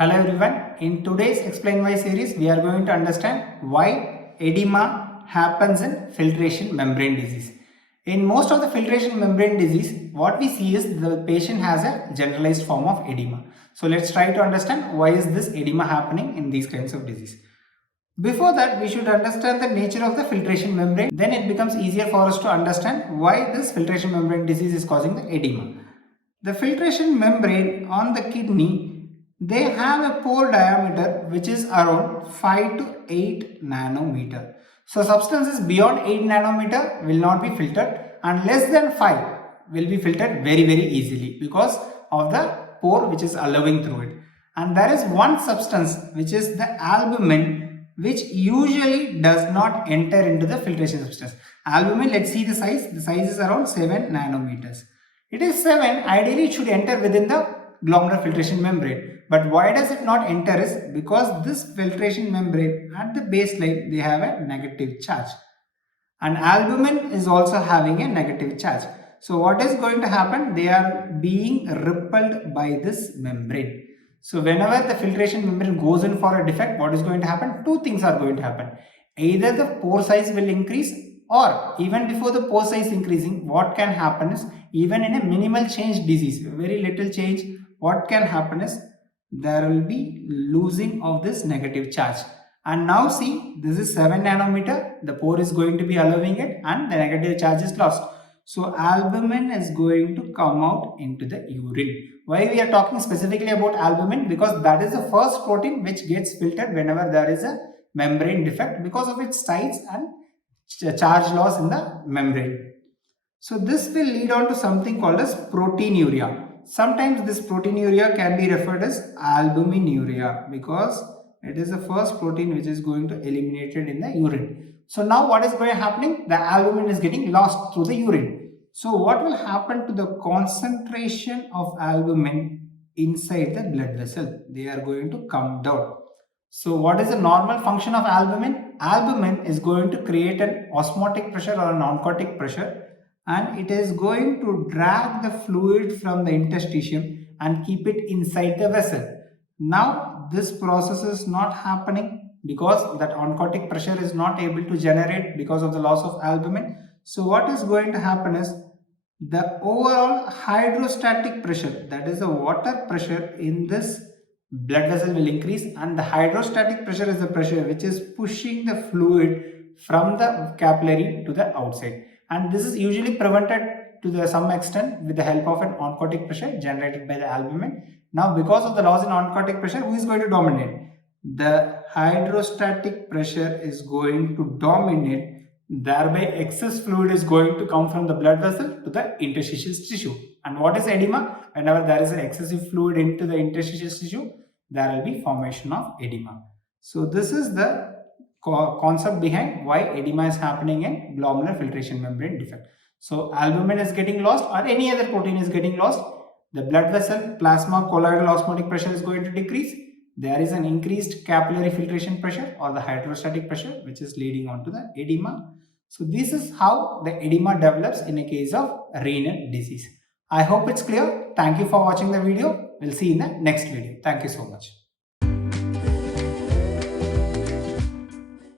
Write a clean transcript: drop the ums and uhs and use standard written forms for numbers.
Hello everyone, in today's Explain Why series, we are going to understand why edema happens in filtration membrane disease. In most of the filtration membrane disease, what we see is the patient has a generalized form of edema. So let's try to understand why is this edema happening in these kinds of disease. Before that, we should understand the nature of the filtration membrane. Then it becomes easier for us to understand why this filtration membrane disease is causing the edema. The filtration membrane on the kidney, they have a pore diameter which is around 5 to 8 nanometer. So substances beyond 8 nanometer will not be filtered and less than 5 will be filtered very easily because of the pore which is allowing through it. And there is one substance which is the albumin, which usually does not enter into the filtration substance. Albumin, let's see the size. The size is around 7 nanometers. It is 7, ideally it should enter within the glomerular filtration membrane. But why does it not enter is because this filtration membrane at the baseline, they have a negative charge. And albumin is also having a negative charge. So what is going to happen? They are being repelled by this membrane. So whenever the filtration membrane goes in for a defect, what is going to happen? Two things are going to happen. Either the pore size will increase, or even before the pore size increasing, what can happen is, even in a minimal change disease, very little change, what can happen is there will be losing of this negative charge. And now see, this is 7 nanometer, the pore is going to be allowing it and the negative charge is lost. So albumin is going to come out into the urine. Why we are talking specifically about albumin? Because that is the first protein which gets filtered whenever there is a membrane defect because of its size and charge loss in the membrane. So this will lead on to something called as proteinuria. Sometimes this proteinuria can be referred as albuminuria because it is the first protein which is going to eliminated in the urine. So now what is going to happening? The albumin is getting lost through the urine. So what will happen to the concentration of albumin inside the blood vessel? They are going to come down. So what is the normal function of albumin? Albumin is going to create an osmotic pressure or an oncotic pressure, and it is going to drag the fluid from the interstitium and keep it inside the vessel. Now this process is not happening because that oncotic pressure is not able to generate because of the loss of albumin. So what is going to happen is the overall hydrostatic pressure, that is the water pressure in this blood vessel, will increase, and the hydrostatic pressure is the pressure which is pushing the fluid from the capillary to the outside. And this is usually prevented to some extent with the help of an oncotic pressure generated by the albumin. Now because of the loss in oncotic pressure, who is going to dominate? The hydrostatic pressure is going to dominate, thereby excess fluid is going to come from the blood vessel to the interstitial tissue. And what is edema? Whenever there is an excessive fluid into the interstitial tissue, there will be formation of edema. So this is the concept behind why edema is happening in glomerular filtration membrane defect. So albumin is getting lost or any other protein is getting lost, the blood vessel plasma colloidal osmotic pressure is going to decrease, there is an increased capillary filtration pressure or the hydrostatic pressure which is leading on to the edema. So this is how the edema develops in a case of renal disease. I hope it's clear. Thank you for watching the video. We'll see you in the next video. Thank you so much.